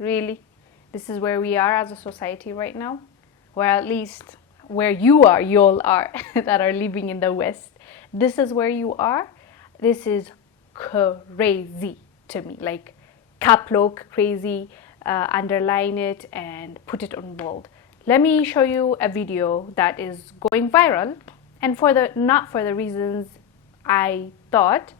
Really? This is where we are as a society right now? Or at least where y'all are that are living in the West. This is where you are? This is crazy to me. Like, cap lock crazy, underline it and put it on bold. Let me show you a video that is going viral, and not for the reasons I thought.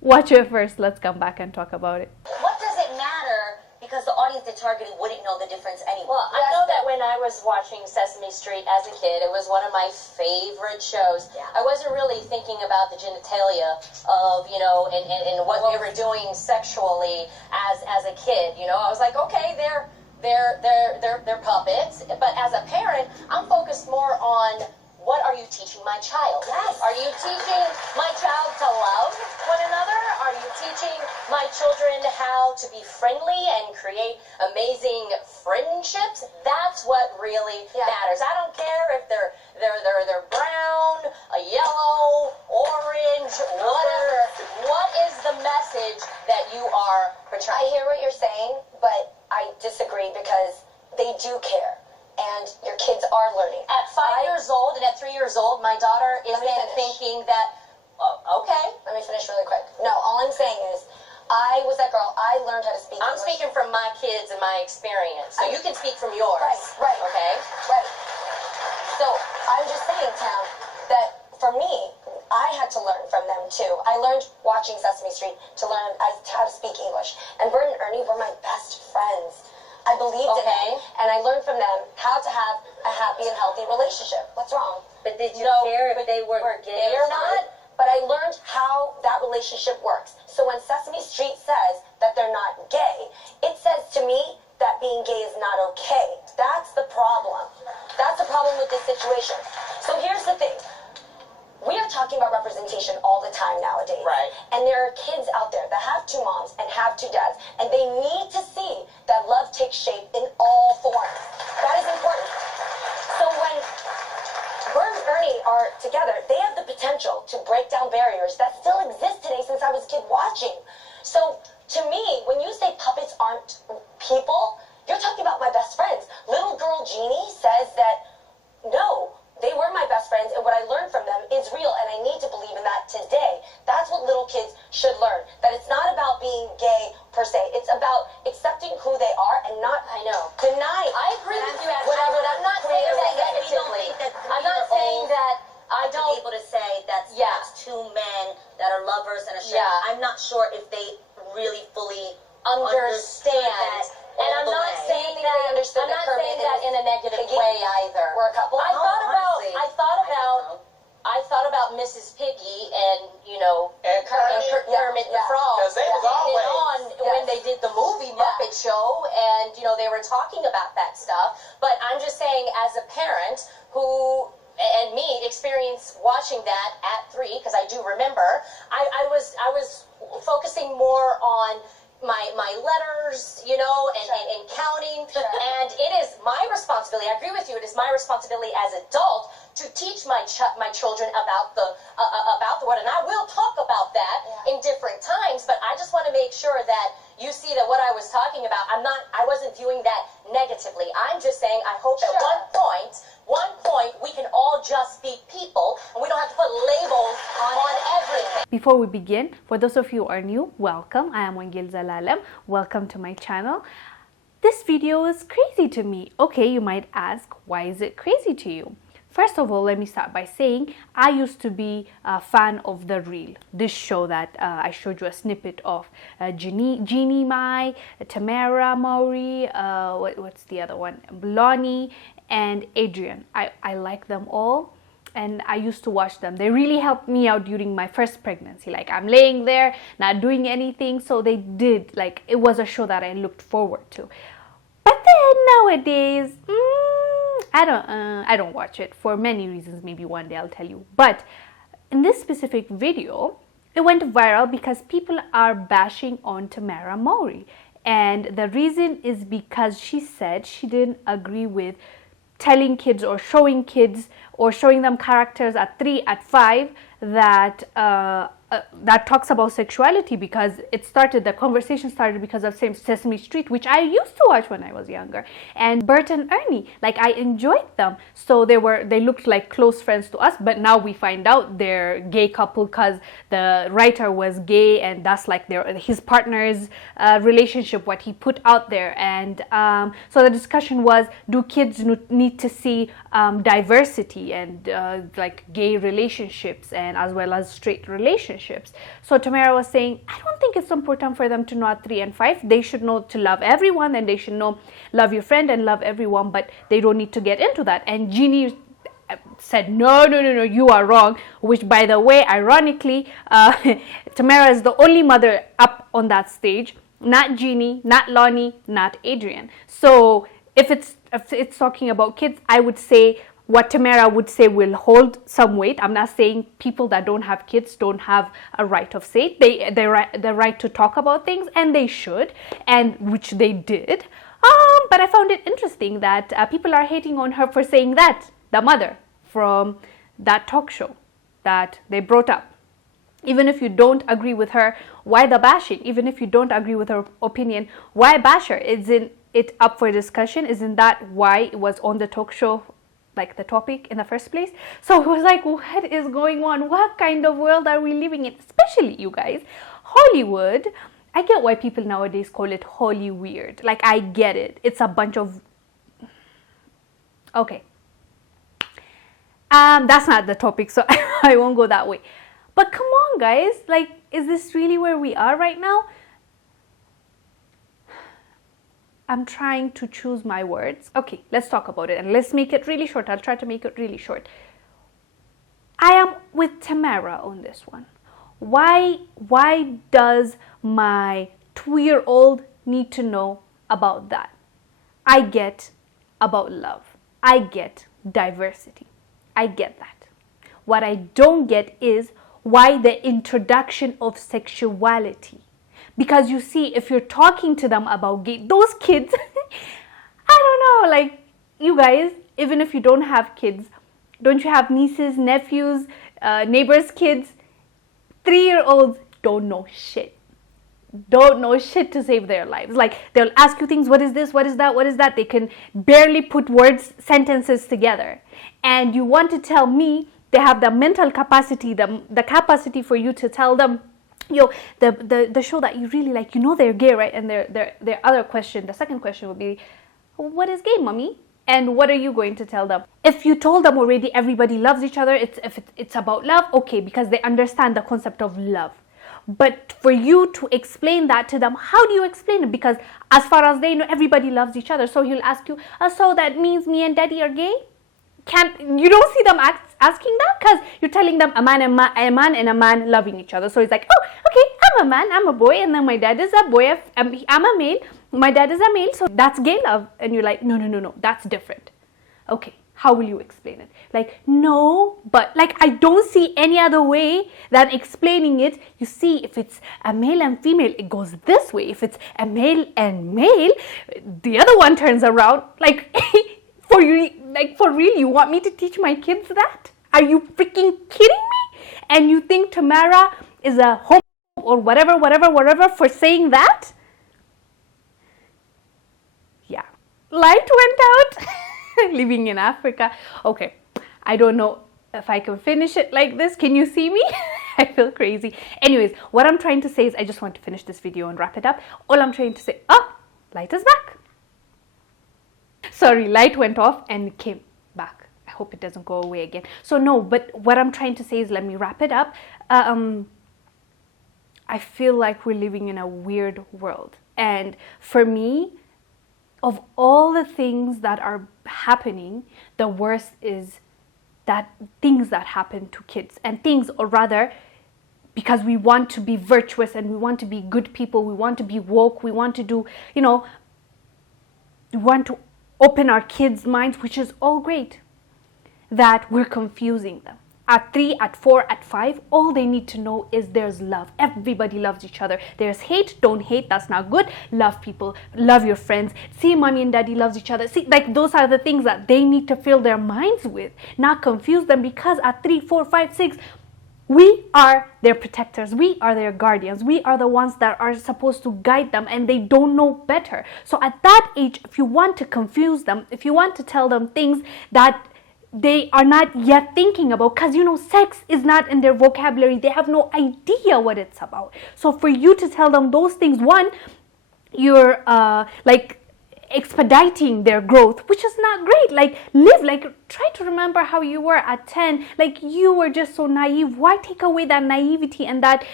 Watch it first. Let's come back and talk about it. What does it matter? Because the audience they're targeting wouldn't know the difference anyway. Well, I know that when I was watching Sesame Street as a kid, it was one of my favorite shows. Yeah. I wasn't really thinking about the genitalia of, and what they were doing sexually as a kid. I was like, okay, they're puppets. But as a parent, I'm focused more on, what are you teaching my child? Yes. Are you teaching my child to love one another? Are you teaching my children how to be friendly and create amazing friendships? That's what really matters. I don't care if they're brown, yellow, orange, whatever. What is the message that you are portraying? I hear what you're saying, but I disagree because they do care. And your kids are learning. At 5 years old and at 3 years old, my daughter is thinking that, okay. Let me finish really quick. No, all I'm saying is, I was that girl. I learned how to speak I'm English. speaking from my kids and my experience. So you can speak from yours. Right. Okay? Right. So I'm just saying, Tam, that for me, I had to learn from them too. I learned watching Sesame Street to learn how to speak English. And Bert and Ernie were my best friends. I believed in them, and I learned from them how to have a happy and healthy relationship. What's wrong? But did you care if they were gay They or are not? But I learned how that relationship works. So when Sesame Street says that they're not gay, it says to me that being gay is not okay. That's the problem. That's the problem with this situation. So here's the thing. We are talking about representation all the time nowadays. Right. And there are kids out there that have two moms and have two dads, and they need to see that love takes shape in all forms. That is important. So when Bert and Ernie are together, they have the potential to break down barriers that still exist today since I was a kid watching. So to me, when you say puppets aren't people, you're talking about my best friends. Little girl Jeannie says that, no, they were my best friends, and what I learned from them is real, and I need to believe in that today. That's what little kids should learn, that it's not about being gay per se. It's about accepting who they are and not denying. I agree with you. Whatever. I'm not saying that negatively. I'm not saying that I don't be able to say that's two men that are lovers and a share. Yeah. I'm not sure if they really fully understand that. And I'm not saying that. I'm not saying that in a negative way either. We're a couple. I thought about Mrs. Piggy and And Kermit the Frog. 'Cause they was always on when they did the movie Muppet Show, and they were talking about that stuff. But I'm just saying, as a parent who and me experienced watching that at 3, because I do remember, I was focusing more on my letters, and counting, and it is my responsibility. I agree with you. It is my responsibility as an adult to teach my children about the word, and I will talk about that in different times. But I just want to make sure that you see that what I was talking about, I wasn't viewing that negatively. I'm just saying I hope at one point we can all just be people, and we don't have to put labels on everything. Before we begin, for those of you who are new, welcome. I am Wongel Zelalem. Welcome to my channel. This video is crazy to me. Okay, you might ask, why is it crazy to you? First of all, let me start by saying I used to be a fan of The Real, this show that I showed you a snippet of. Jeannie Mai, Tamera Maury, what's the other one? Lonnie and Adrian. I like them all, and I used to watch them. They really helped me out during my first pregnancy. Like, I'm laying there, not doing anything, so they did. Like, it was a show that I looked forward to. But then nowadays, I don't watch it for many reasons. Maybe one day I'll tell you. But in this specific video, it went viral because people are bashing on Tamera Maury. And the reason is because she said she didn't agree with telling kids or showing them characters at 3, at 5 that that talks about sexuality, because the conversation started because of Sesame Street, which I used to watch when I was younger, and Bert and Ernie. Like, I enjoyed them. So they looked like close friends to us, but now we find out they're gay couple because the writer was gay, and that's like his partner's relationship, what he put out there. And so the discussion was, do kids need to see diversity and like gay relationships, and as well as straight relationships? So Tamera was saying, I don't think it's important for them to know at 3 and 5. They should know to love everyone, and they should know love your friend and love everyone, but they don't need to get into that. And Jeannie said, no, you are wrong, which, by the way, ironically, Tamera is the only mother up on that stage, not Jeannie, not Lonnie, not Adrian. So if it's talking about kids, I would say what Tamera would say will hold some weight. I'm not saying people that don't have kids don't have a right of say. The right to talk about things, and they should, and which they did. But I found it interesting that people are hating on her for saying that, the mother from that talk show that they brought up. Even if you don't agree with her, why the bashing? Even if you don't agree with her opinion, why bash her? Isn't it up for discussion? Isn't that why it was on the talk show, like the topic in the first place? So it was like, what is going on? What kind of world are we living in? Especially, you guys, Hollywood. I get why people nowadays call it Holly weird. Like, I get it. It's a bunch of... Okay. That's not the topic, so I won't go that way. But come on, guys. Like, is this really where we are right now? I'm trying to choose my words. Okay, let's talk about it, and let's make it really short. I'll try to make it really short. I am with Tamera on this one. Why does my 2-year-old need to know about that? I get about love. I get diversity. I get that. What I don't get is why the introduction of sexuality. Because you see, if you're talking to them about gay, those kids, I don't know, like, you guys, even if you don't have kids, don't you have nieces, nephews, neighbors' kids? 3-year-olds don't know shit. Don't know shit to save their lives. Like, they'll ask you things, what is this, what is that, what is that? They can barely put sentences together. And you want to tell me they have the mental capacity, the capacity for you to tell them, yo, the show that you really like, you know they're gay, right? And their other question, the second question would be, what is gay, mommy? And what are you going to tell them? If you told them already everybody loves each other, it's about love, okay, because they understand the concept of love. But for you to explain that to them, how do you explain it? Because as far as they know, everybody loves each other. So he'll ask you, so that means me and daddy are gay? You don't see them asking that, because you're telling them a man and a man loving each other. So it's like, oh, okay, I'm a man, I'm a boy, and then my dad is a boy, I'm a male, my dad is a male, so that's gay love. And you're like, no, that's different. Okay, how will you explain it? Like, no, but like, I don't see any other way than explaining it. You see, if it's a male and female, it goes this way. If it's a male and male, the other one turns around. Like, for real, you want me to teach my kids that? Are you freaking kidding me? And you think Tamera is a homo or whatever for saying that? Yeah. Light went out. Living in Africa. Okay. I don't know if I can finish it like this. Can you see me? I feel crazy. Anyways, what I'm trying to say is I just want to finish this video and wrap it up. All I'm trying to say, light is back. Sorry, light went off and came back. I hope it doesn't go away again. So no, but what I'm trying to say is, let me wrap it up. I feel like we're living in a weird world. And for me, of all the things that are happening, the worst is that things that happen to kids. And things, or rather, because we want to be virtuous and we want to be good people, we want to be woke, we want to do, we want to open our kids' minds, which is all great, that we're confusing them. At 3, at 4, at 5, all they need to know is there's love. Everybody loves each other. There's hate, don't hate, that's not good. Love people, love your friends. See, mommy and daddy loves each other. See, like, those are the things that they need to fill their minds with, not confuse them, because at 3, 4, 5, 6, We are their protectors. We are their guardians. We are the ones that are supposed to guide them, and they don't know better. So at that age, if you want to confuse them, if you want to tell them things that they are not yet thinking about, because sex is not in their vocabulary, they have no idea what it's about. So for you to tell them those things, one, you're like expediting their growth, which is not great. Like, try to remember how you were at 10. Like, you were just so naive. Why take away that naivety and that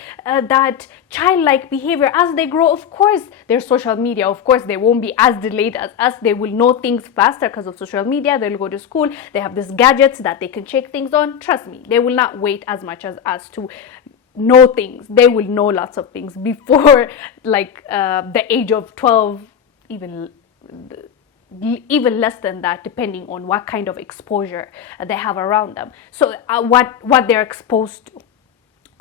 childlike behavior? As they grow, of course, their social media, of course, they won't be as delayed as us. They will know things faster because of social media. They'll go to school, they have these gadgets that they can check things on. Trust me, they will not wait as much as us to know things. They will know lots of things before the age of 12, even less than that, depending on what kind of exposure they have around them. So what they're exposed to.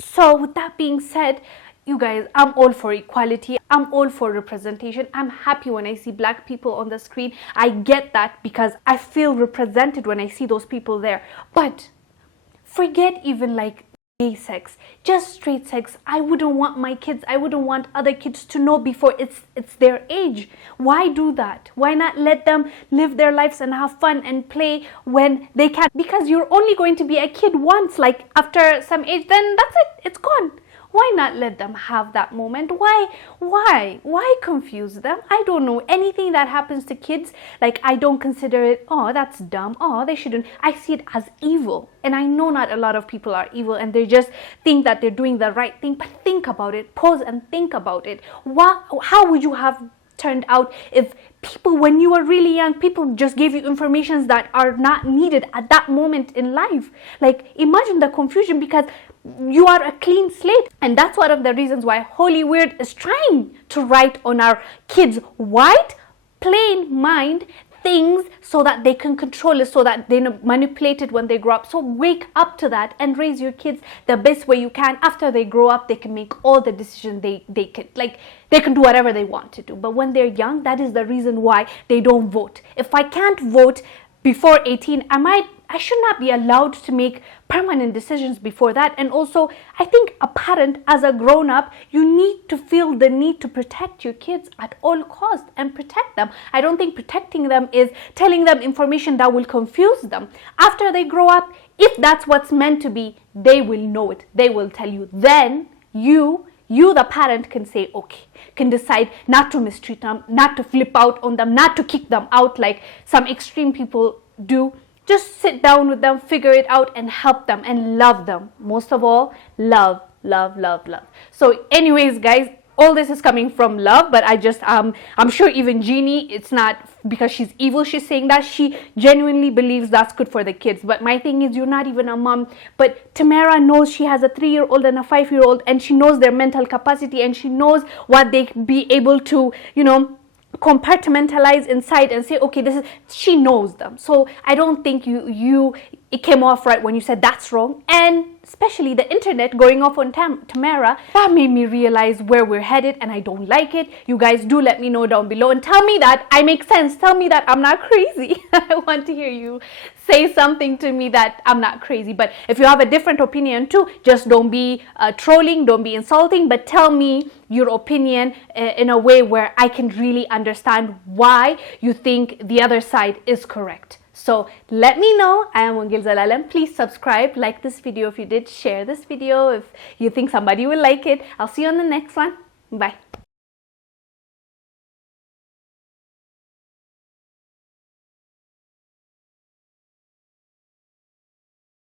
So with that being said, you guys, I'm all for equality. I'm all for representation. I'm happy when I see Black people on the screen. I get that because I feel represented when I see those people there. But forget even gay sex, just straight sex. I wouldn't want my kids, I wouldn't want other kids to know before it's their age. Why do that? Why not let them live their lives and have fun and play when they can? Because you're only going to be a kid once. Like, after some age, then that's it, it's gone. Why not let them have that moment? Why confuse them? I don't know. Anything that happens to kids, I don't consider it, oh, that's dumb, oh, they shouldn't. I see it as evil. And I know not a lot of people are evil and they just think that they're doing the right thing. But think about it. Pause and think about it. How would you have turned out if people, when you were really young, people just gave you informations that are not needed at that moment in life? Imagine the confusion, because you are a clean slate. And that's one of the reasons why Holy Weird is trying to write on our kids' white, plain mind things so that they can control it, so that they manipulate it when they grow up. So wake up to that and raise your kids the best way you can. After they grow up, they can make all the decisions they can, they can do whatever they want to do. But when they're young, that is the reason why they don't vote. If I can't vote before 18, I should not be allowed to make permanent decisions before that. And also, I think a parent, as a grown-up, you need to feel the need to protect your kids at all costs and protect them. I don't think protecting them is telling them information that will confuse them. After they grow up, if that's what's meant to be, they will know it. They will tell you. Then you the parent, can say, okay, can decide not to mistreat them, not to flip out on them, not to kick them out like some extreme people do. Just sit down with them, figure it out, and help them and love them. Most of all, love, love, love, love. So anyways, guys, all this is coming from love, but I'm sure even Jeannie, it's not because she's evil she's saying that. She genuinely believes that's good for the kids. But my thing is, you're not even a mom. But Tamera knows she has a 3-year-old and a 5-year-old, and she knows their mental capacity, and she knows what they be able to, compartmentalize inside and say, okay, this is, she knows them. So I don't think it came off right when you said that's wrong. And especially the internet going off on Tamera, that made me realize where we're headed, and I don't like it. You guys do let me know down below and tell me that I make sense. Tell me that I'm not crazy. I want to hear you say something to me that I'm not crazy. But if you have a different opinion too, just don't be trolling, don't be insulting, but tell me your opinion in a way where I can really understand why you think the other side is correct. So let me know. I am Wongel Zelalem. Please subscribe, like this video if you did, share this video if you think somebody will like it. I'll see you on the next one. Bye.